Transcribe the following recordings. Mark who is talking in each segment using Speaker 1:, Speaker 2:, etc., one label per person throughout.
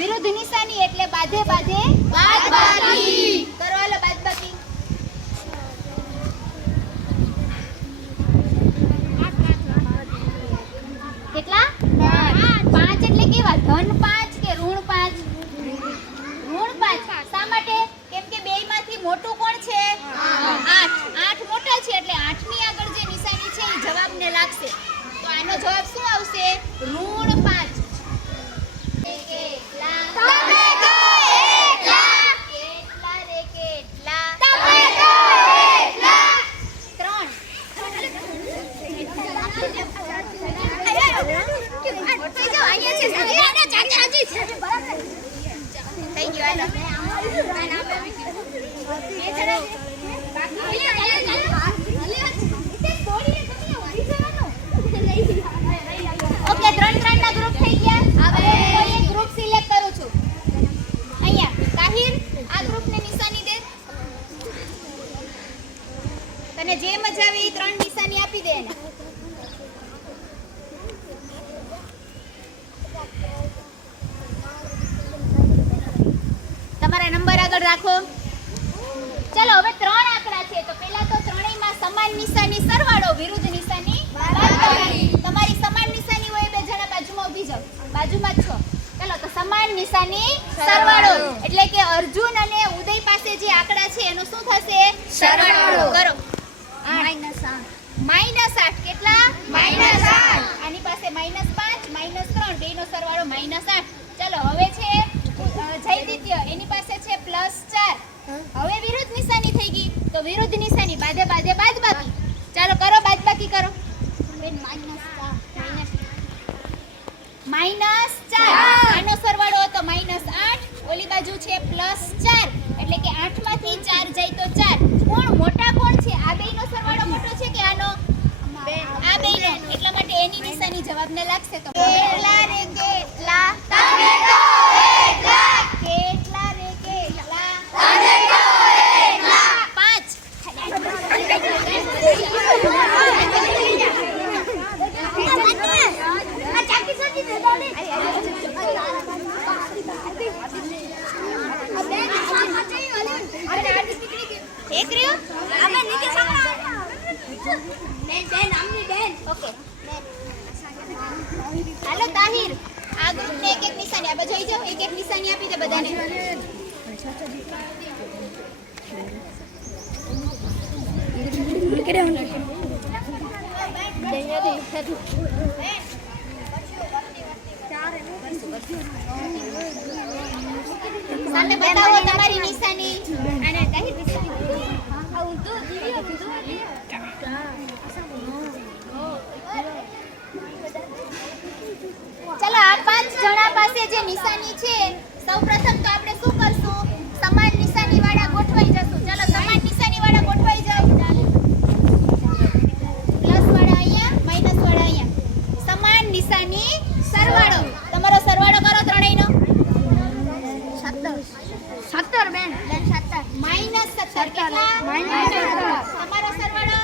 Speaker 1: વિરુદ્ધ નિશાની એટલે બાધે બાધે
Speaker 2: બાદબાકી.
Speaker 1: કરો હાલો બાદબાકી કેટલા પાંચ એટલે કેવા ધન પાંચ કે ઋણ પાંચ ઋણ પાંચ શા માટે કેમ કે બેયમાંથી મોટું કોણ છે આઠ આઠ મોટા છે એટલે આઠની આગળ જે નિશાની છે એ જવાબને લાગશે તો આનો જવાબ શું આવશે ઋણ પાંચ કેટલા
Speaker 2: તમે કહો એટલા.
Speaker 1: કેટલા રે કેટલા
Speaker 2: તમે કહો એટલા.
Speaker 1: ત્રણ થઈ જાઓ, અહીંયા છે. થઈ ગયું હાલો ઓકે ત્રણ ત્રણ ના ગ્રુપ થઈ ગયા હવે કોઈ એક ગ્રુપ સિલેક્ટ કરું છું અહીંયા તાહિર આ ગ્રુપને નિશાની દે તને જે મજા આવે એ ત્રણ નિશાની આપી દે એને તમારા નંબર આગળ રાખો. ચલો હવે ત્રણ આંકડા છે. તો પહેલા તો ત્રણેયમાં સમાન નિશાની સરવાળો વિરુદ્ધ નિશાની. તમારી સમાન નિશાની હોય બે જણા બાજુમાં ઊભી જાઓ. બાજુમાં છો. ચલો તો સમાન નિશાની સરવાળો. એટલે કે અર્જુન અને ઉદય પાસે જે આંકડા છે એનું શું થશે?
Speaker 2: સરવાળો.
Speaker 1: કરો. માઇનસ આઠ. કેટલા?
Speaker 2: માઇનસ આઠ.
Speaker 1: આની પાસે માઇનસ પાંચ માઇનસ ત્રણ. બેનો સરવાળો માઇનસ આઠ. ચલો હવે છે અ, જયદિત્ય એની પાસે છે પ્લસ ચાર હવે વિરુદ્ધ નિશાની થઈ ગઈ. તો વિરુદ્ધ નિશાની બાદે બાદે બાદ બાકી. ચાલો કરો બાદ બાકી કરો. માઇનસ ચાર. આનો સરવાળો હતો માઇનસ આઠ. ઓલી બાજુ છે પ્લસ ચાર. એટલે કે આઠમાંથી ચાર જાય તો ચાર. કોણ મોટા કોણ છે? આ બેયનો સરવાળો મોટો છે કે આનો? આ બેયનો. એટલા માટે એની નિશાની જવાબને લાગશે તો કેટલા રે કેટલા
Speaker 2: તમે કહો એટલા.
Speaker 1: કેટલા રે કેટલા
Speaker 2: તમે કહો એટલા.
Speaker 1: પાંચ એક રહ્યો ઓકે હાલો, તાહિર. આ ગ્રુપને એક એક નિશાની આપણે બાજુ જાઓ, એક એક નિશાની આપી દે બધાને. સામે બતાવો તમારી નિશાની. અને તાહિર નિશાની આ ઊંધું દીદી ઊંધું ચલો આ પાંચ જણા પાસે જે નિશાની છે સૌપ્રથમ તો આપણે શું કરશું? સમાન નિશાની વાળા ગોઠવાઈ જશું. ચલો સમાન નિશાની વાળા ગોઠવાઈ જાઓ. પ્લસ વાળા અહીંયા માઇનસ વાળા અહીંયા. સમાન નિશાની સરવાળો. તમારો સરવાળો કરો ત્રણેયનો.
Speaker 2: સત્તર. બેન. બેન સત્તર.
Speaker 1: માઇનસ સત્તર. કેટલા?
Speaker 2: Minus સત્તર.
Speaker 1: તમારો સરવાળો?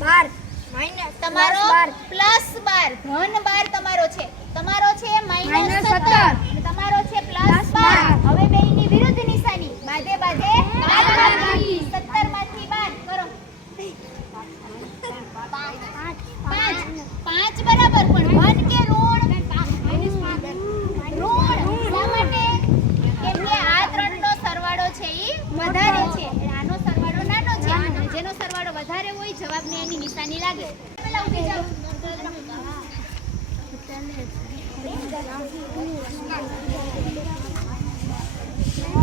Speaker 2: બાર. માઇનસ
Speaker 1: તમારો પ્લસ બાર. ધન બાર તમારો છે તમારો છે માઇનસ
Speaker 2: Minus
Speaker 1: સત્તર
Speaker 2: સત્તર.
Speaker 1: અને તમારો છે પ્લસ
Speaker 2: Plus
Speaker 1: બાર
Speaker 2: બાર.
Speaker 1: હવે બેયની વિરુદ્ધ નિશાની બાદે બાદે
Speaker 2: બાદબાકી.
Speaker 1: સત્તરમાંથી બાર કરો પાંચ પાંચ બરાબર પણ ધન કે ઋણ ઋણ શા માટે કેમ કે આ ત્રણનો સરવાળો છે ઈ વધારે છે અને આનો સરવાળો નાનો છે અને જેનો સરવાળો વધારે હોય જવાબને એની નિશાની લાગે પેલા ઊભી જાઓ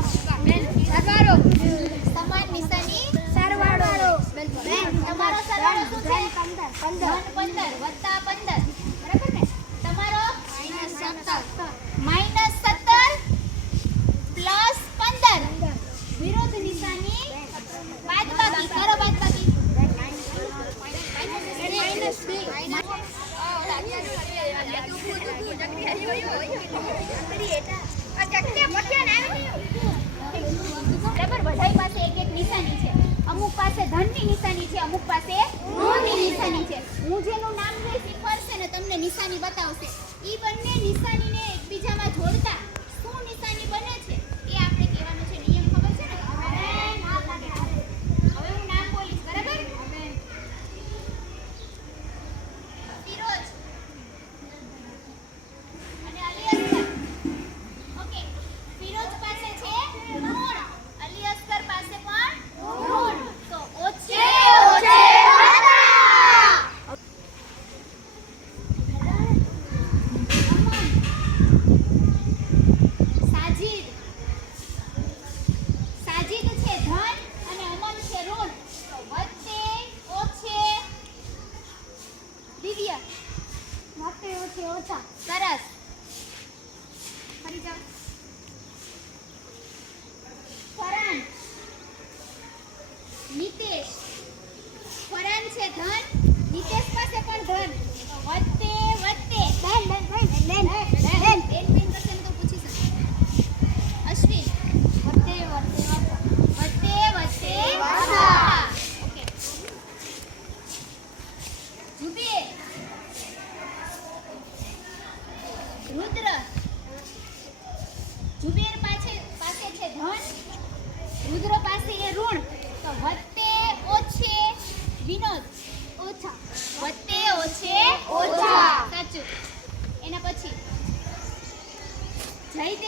Speaker 2: સરવાળો
Speaker 1: સમાન નિશાની
Speaker 2: સરવાળો
Speaker 1: તમારો સરવાળો શું છે ધન પંદર વત્તા પંદર બરાબર ને તમારો માઇનસ સત્તર પ્લસ પંદર વિરુદ્ધ નિશાની બાદ બાકી કરો બાદ બાકી બરાબર બધાય પાસે એક એક નિશાની છે અમુક પાસે ધનની નિશાની છે, અમુક પાસે નિશાની છે. હું જેનું નામ લઈશ એ ને તમને નિશાની બતાવશે. ઓછા સરસ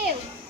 Speaker 2: ઓછા.